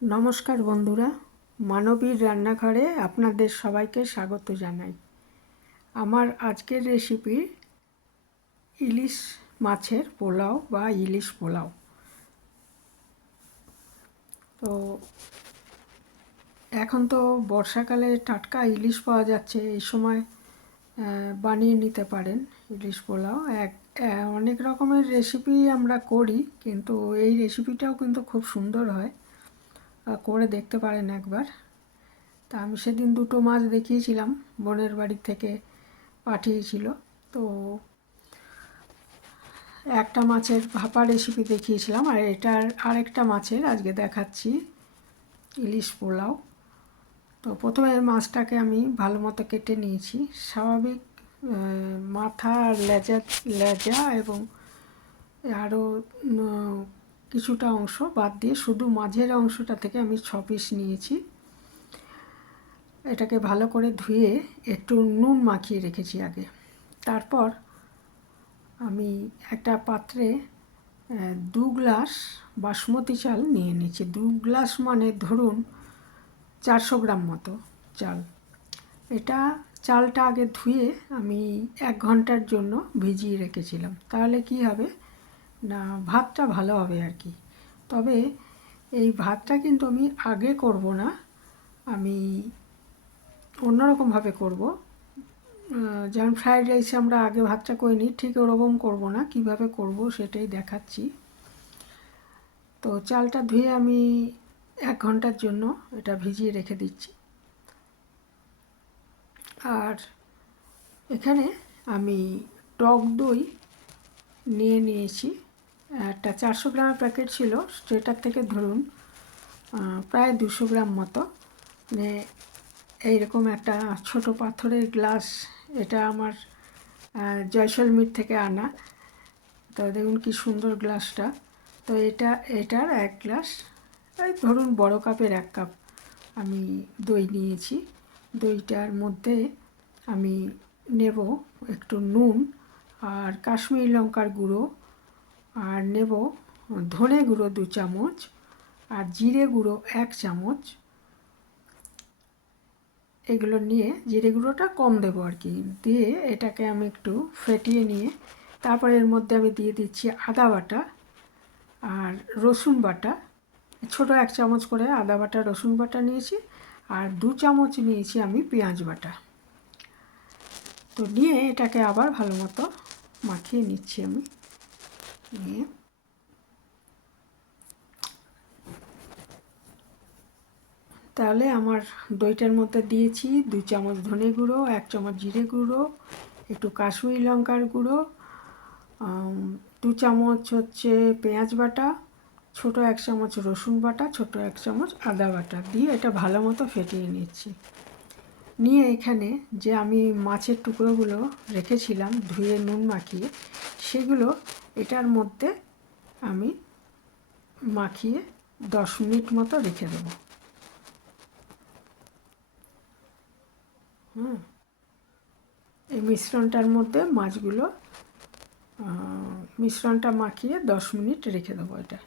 নমস্কার বন্ধুরা, মানবীর রান্নাঘরে আপনাদের সবাইকে স্বাগত জানাই। আমার আজকের রেসিপি ইলিশ মাছের পোলাও বা ইলিশ পোলাও। তো এখন তো বর্ষাকালে টাটকা ইলিশ পাওয়া যাচ্ছে, এই সময় বানিয়ে নিতে পারেন ইলিশ পোলাও। অনেক রকমের রেসিপি আমরা করি, কিন্তু এই রেসিপিটাও কিন্তু খুব সুন্দর হয়, করে দেখতে পারেন একবার। তা আমি সেদিন দুটো মাছ দেখিয়েছিলাম, বোনের বাড়ি থেকে পাঠিয়েছিল। তো একটা মাছের ভাপা রেসিপি দেখিয়েছিলাম, আর এটার আরেকটা মাছের আজকে দেখাচ্ছি ইলিশ পোলাও। তো প্রথমে মাছটাকে আমি ভালো মতো কেটে নিয়েছি। স্বাভাবিক মাথা আর লেজা এবং আরও কিছুটা অংশ বাদ দিয়ে শুধু মাঝের অংশটা থেকে আমি 6 পিস নিয়েছি। এটাকে ভালো করে ধুয়ে একটু নুন মাখিয়ে রেখেছি আগে। তারপর আমি একটা পাত্রে 2 গ্লাস বাসমতি চাল নিয়ে নিচ্ছি। 2 গ্লাস মানে ধরুন 400 গ্রাম মতো চাল। এটা চালটা আগে ধুয়ে আমি 1 ঘন্টার জন্য ভিজিয়ে রেখেছিলাম। তাহলে কি হবে না, ভাতটা ভালো হবে আর কি। তবে এই ভাতটা কিন্তু আমি আগে করব না, আমি অন্যরকমভাবে করব। যেমন ফ্রাইড রাইসে আমরা আগে ভাতটা করে নিই, ঠিক ওরকম করব না। কিভাবে করব সেটাই দেখাচ্ছি। তো চালটা ধুয়ে আমি 1 ঘন্টার জন্য এটা ভিজিয়ে রেখে দিচ্ছি। আর এখানে আমি টক দই নিয়ে নিয়েছি। একটা 400 গ্রামের প্যাকেট ছিল, সেটার থেকে ধরুন প্রায় 200 গ্রাম মতো। মানে এইরকম একটা ছোট পাথরের গ্লাস, এটা আমার জয়সলমীর থেকে আনা। তো দেখুন কি সুন্দর গ্লাসটা। তো এটার 1 গ্লাস, এই ধরুন বড় কাপের 1 কাপ আমি দই নিয়েছি। দইটার মধ্যে আমি নেব একটু নুন আর কাশ্মীরি লঙ্কার গুঁড়ো, আর নেব ধনে গুঁড়ো 2 চামচ, আর জিরে গুঁড়ো 1 চামচ। এগুলো নিয়ে জিরে গুঁড়োটা কম দেবো আর কি, দিয়ে এটাকে আমি একটু ফেটিয়ে নিয়ে তারপরে এর মধ্যে আমি দিয়ে দিচ্ছি আদা বাটা আর রসুন বাটা। ছোট 1 চামচ করে আদা বাটা রসুন বাটা নিয়েছি, আর 2 চামচ নিয়েছি আমি পেঁয়াজ বাটা। তো নিয়ে এটাকে আবার ভালো মতো মাখিয়ে নিচ্ছি আমি। নিয়ে তাহলে আমার দইটার মধ্যে দিয়েছি 2 চামচ ধনে গুঁড়ো, 1 চামচ জিরে গুঁড়ো, একটু কাশ্মীরি লঙ্কার গুঁড়ো, 2 চামচ হচ্ছে পেঁয়াজ বাটা, ছোট 1 চামচ রসুন বাটা, ছোট 1 চামচ আদা বাটা দিয়ে এটা ভালো মতো ফেটিয়ে নিচ্ছি। নিয়ে এখানে যে আমি মাছের টুকরোগুলো রেখেছিলাম ধুয়ে নুন মাখিয়ে, সেগুলো এটার মধ্যে আমি মাখিয়ে 10 মিনিট মতো রেখে দেবো। এই মিশ্রণটার মধ্যে মাছগুলো মিশ্রণটা মাখিয়ে 10 মিনিট রেখে দেবো। এটা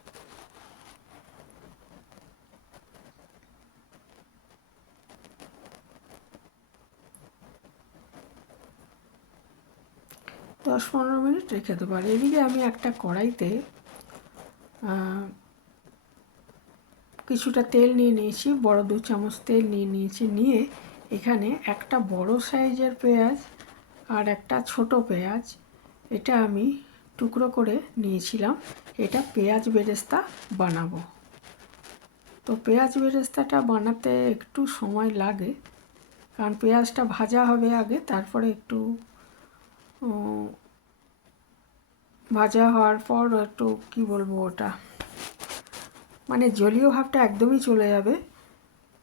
10-15 মিনিট রেখে দেবো। আর এদিকে আমি একটা কড়াইতে কিছুটা তেল নিয়ে নিয়েছি, বড় 2 চামচ তেল নিয়ে নিয়েছি। নিয়ে এখানে একটা বড় সাইজের পেঁয়াজ আর একটা ছোট পেঁয়াজ, এটা আমি টুকরো করে নিয়েছিলাম। এটা পেঁয়াজ বেরেস্তা বানাবো। তো পেঁয়াজ বেরেস্তাটা বানাতে একটু সময় লাগে, কারণ পেঁয়াজটা ভাজা হবে আগে, তারপরে একটু ভাজা হওয়ার পর একটু কি বলবো, ওটা মানে জলীয় ভাবটা একদমই চলে যাবে,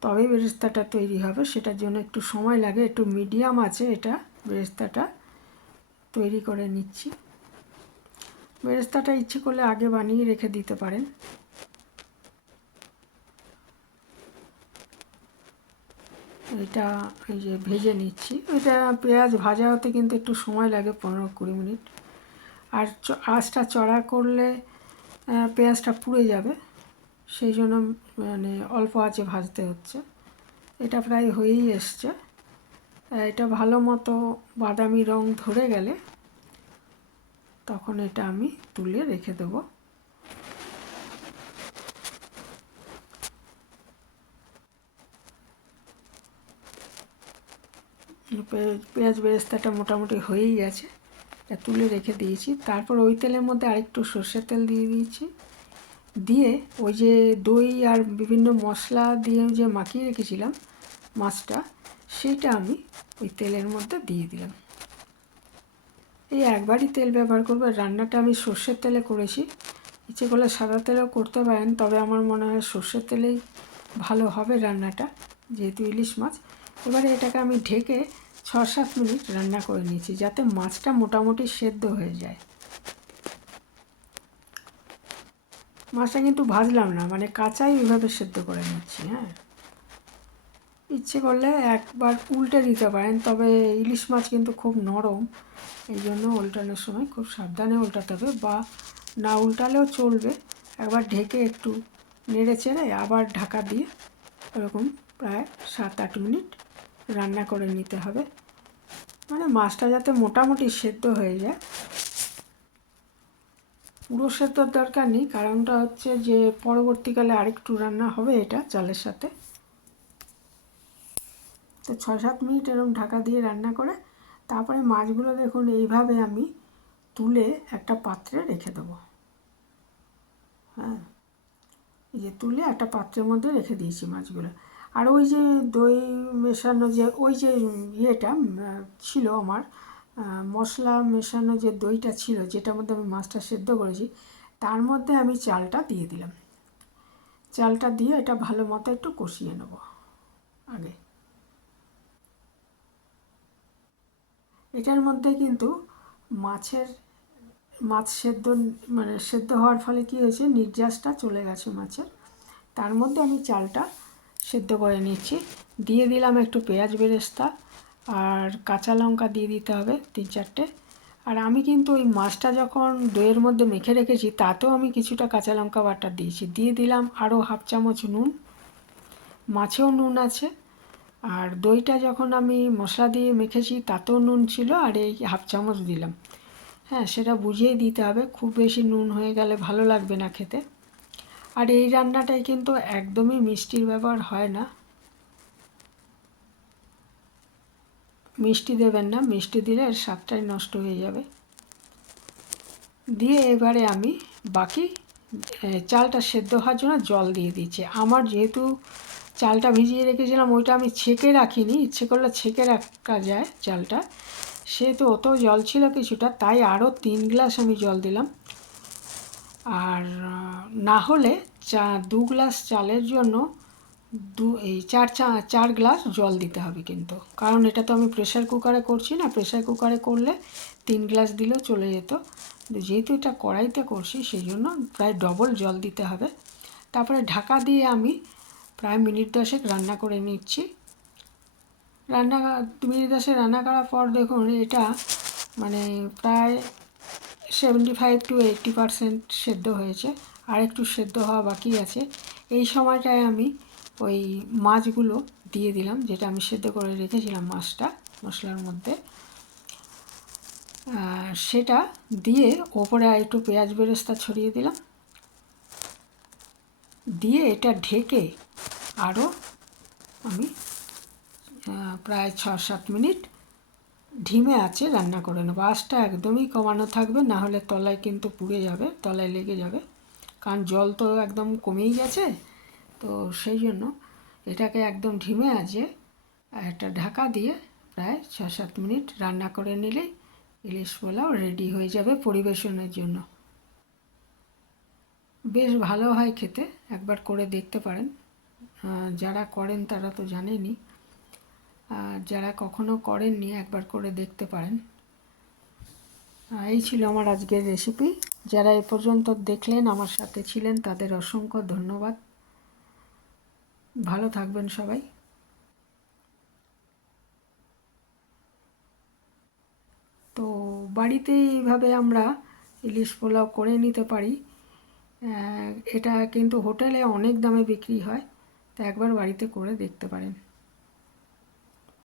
তবেই বেরেস্তাটা তৈরি হবে। সেটার জন্য একটু সময় লাগে, একটু মিডিয়াম আছে এটা বেরেস্তাটা তৈরি করে নিচ্ছি। বেরেস্তাটা ইচ্ছে করলে আগে বানিয়ে রেখে দিতে পারেন। এটা এই যে ভেজে নিচ্ছি। এটা পেঁয়াজ ভাজা হতে কিন্তু একটু সময় লাগে, 15-20 মিনিট। আর আঁচটা চড়া করলে পেঁয়াজটা পুড়ে যাবে, সেই জন্য মানে অল্প আঁচে ভাজতে হচ্ছে। এটা প্রায় হয়েই এসছে। এটা ভালো মতো বাদামি রং ধরে গেলে তখন এটা আমি তুলে রেখে দেবো। পেঁয়াজ বেরেস্তাটা মোটামুটি হয়েই গেছে, এটা তুলে রেখে দিয়েছি। তারপর ওই তেলের মধ্যে আরেকটু সর্ষের তেল দিয়ে দিয়েছি, দিয়ে ওই যে দই আর বিভিন্ন মশলা দিয়ে যে মাখিয়ে রেখেছিলাম মাছটা, সেইটা আমি ওই তেলের মধ্যে দিয়ে দিলাম। এই একবারই তেল ব্যবহার করবো। রান্নাটা আমি সর্ষের তেলে করেছি, ইচ্ছে করলে সাদা তেলেও করতে পারেন, তবে আমার মনে হয় সর্ষের তেলেই ভালো হবে রান্নাটা, যেহেতু ইলিশ মাছ। এবারে এটাকে আমি ঢেকে 6-7 মিনিট রান্না করে নিয়েছি, যাতে মাছটা মোটামুটি সেদ্ধ হয়ে যায়। মাছটা কিন্তু ভাজলাম না, মানে কাঁচাই ওইভাবে সেদ্ধ করে নিচ্ছি। হ্যাঁ, ইচ্ছে করলে একবার উল্টে দিতে পারেন, তবে ইলিশ মাছ কিন্তু খুব নরম, এই জন্য উল্টানোর সময় খুব সাবধানে উল্টাতে হবে, বা না উল্টালেও চলবে। একবার ঢেকে একটু নেড়ে চেড়ে আবার ঢাকা দিয়ে এরকম প্রায় 7-8 মিনিট রান্না করে নিতে হবে, মানে মাছটা যাতে মোটামুটি সেদ্ধ হয়ে যায়। পুরো সেদ্ধর দরকার নেই, কারণটা হচ্ছে যে পরবর্তীকালে আরেকটু রান্না হবে এটা চালের সাথে। তো 6-7 মিনিট এরকম ঢাকা দিয়ে রান্না করে তারপরে মাছগুলো দেখুন এইভাবে আমি তুলে একটা পাত্রে রেখে দেবো। হ্যাঁ, এই যে তুলে একটা পাত্রের মধ্যে রেখে দিয়েছি মাছগুলো। আর ওই যে দই মেশানো যে ওই যে ইয়েটা ছিল আমার, মশলা মেশানো যে দইটা ছিল, যেটার মধ্যে আমি মাছটা সেদ্ধ করেছি, তার মধ্যে আমি চালটা দিয়ে দিলাম। চালটা দিয়ে এটা ভালো মতো একটু কষিয়ে নেব আগে। এটার মধ্যে কিন্তু মাছ সেদ্ধ, মানে সেদ্ধ হওয়ার ফলে কী হয়েছে, নির্যাসটা চলে গেছে মাছের। তার মধ্যে আমি চালটা সেদ্ধ করে নিচ্ছি, দিয়ে দিলাম একটু পেঁয়াজ বেরেস্তা, আর কাঁচা লঙ্কা দিয়ে দিতে হবে 3-4টে। আর আমি কিন্তু ওই মাছটা যখন দইয়ের মধ্যে মেখে রেখেছি তাতেও আমি কিছুটা কাঁচা লঙ্কা বাটা দিয়েছি। দিয়ে দিলাম আরও 1/2 চামচ নুন, মাছেও নুন আছে। আর দইটা যখন আমি মশলা দিয়ে মেখেছি তাতেও নুন ছিল, আর এই 1/2 চামচ দিলাম। হ্যাঁ, সেটা বুঝিয়েই দিতে হবে, খুব বেশি নুন হয়ে গেলে ভালো লাগবে না খেতে। আর এই রান্নাটায় কিন্তু একদমই মিষ্টির ব্যবহার হয় না, মিষ্টি দেবেন না, মিষ্টি দিলে এর স্বাদটাই নষ্ট হয়ে যাবে। দিয়ে এবারে আমি বাকি চালটা সেদ্ধ হওয়ার জন্য জল দিয়ে দিচ্ছি। আমার যেহেতু চালটা ভিজিয়ে রেখেছিলাম ওইটা আমি ছেঁকে রাখিনি, ইচ্ছে করলে ছেঁকে রাখা যায় চালটা, সেহেতু অত জল ছিল কিছুটা, তাই আরও 3 গ্লাস আমি জল দিলাম। আর না হলে 2 গ্লাস চালের জন্য এই 4 গ্লাস জল দিতে হবে কিন্তু, কারণ এটা তো আমি প্রেশার কুকারে করছি না, প্রেশার কুকারে করলে 3 গ্লাস দিলেও চলে যেত, যেহেতু এটা কড়াইতে করছি সেই জন্য প্রায় ডবল জল দিতে হবে। তারপরে ঢাকা দিয়ে আমি প্রায় মিনিট 10 রান্না করে নিচ্ছি। মিনিট 10 রান্না করার পর দেখুন এটা মানে প্রায় 75-80% সেদ্ধ হয়েছে, আর একটু সেদ্ধ হওয়া বাকি আছে। এই সময়টায় আমি ওই মাছগুলো দিয়ে দিলাম, যেটা আমি সেদ্ধ করে রেখেছিলাম মাছটা মশলার মধ্যে, সেটা দিয়ে ওপরে আর একটু পেঁয়াজ বেরেস্তা ছড়িয়ে দিলাম, দিয়ে এটা ঢেকে আরও আমি প্রায় 6-7 মিনিট ধিমে আছে রান্না করে নেবো। আঁচটা একদমই কমানো থাকবে, না হলে তলায় কিন্তু পুড়ে যাবে, তলায় লেগে যাবে, কারণ জল তো একদম কমেই গেছে। তো সেই জন্য এটাকে একদম ধিমে আছে একটা ঢাকা দিয়ে প্রায় 6-7 মিনিট রান্না করে নিলেই ইলিশ পোলাও রেডি হয়ে যাবে পরিবেশনের জন্য। বেশ ভালো হয় খেতে, একবার করে দেখতে পারেন। যারা করেন তারা তো জানেনই, যারা কখনো করেননি একবার করে দেখতে পারেন। এই ছিল আমার আজকের রেসিপি। যারা এ পর্যন্ত দেখলেন, আমার সাথে ছিলেন, তাদের অসংখ্য ধন্যবাদ। ভালো থাকবেন সবাই। তো বাড়িতে এইভাবে আমরা ইলিশ পোলাও করে নিতে পারি। এটা কিন্তু হোটেলে অনেক দামে বিক্রি হয়, তা একবার বাড়িতে করে দেখতে পারেন।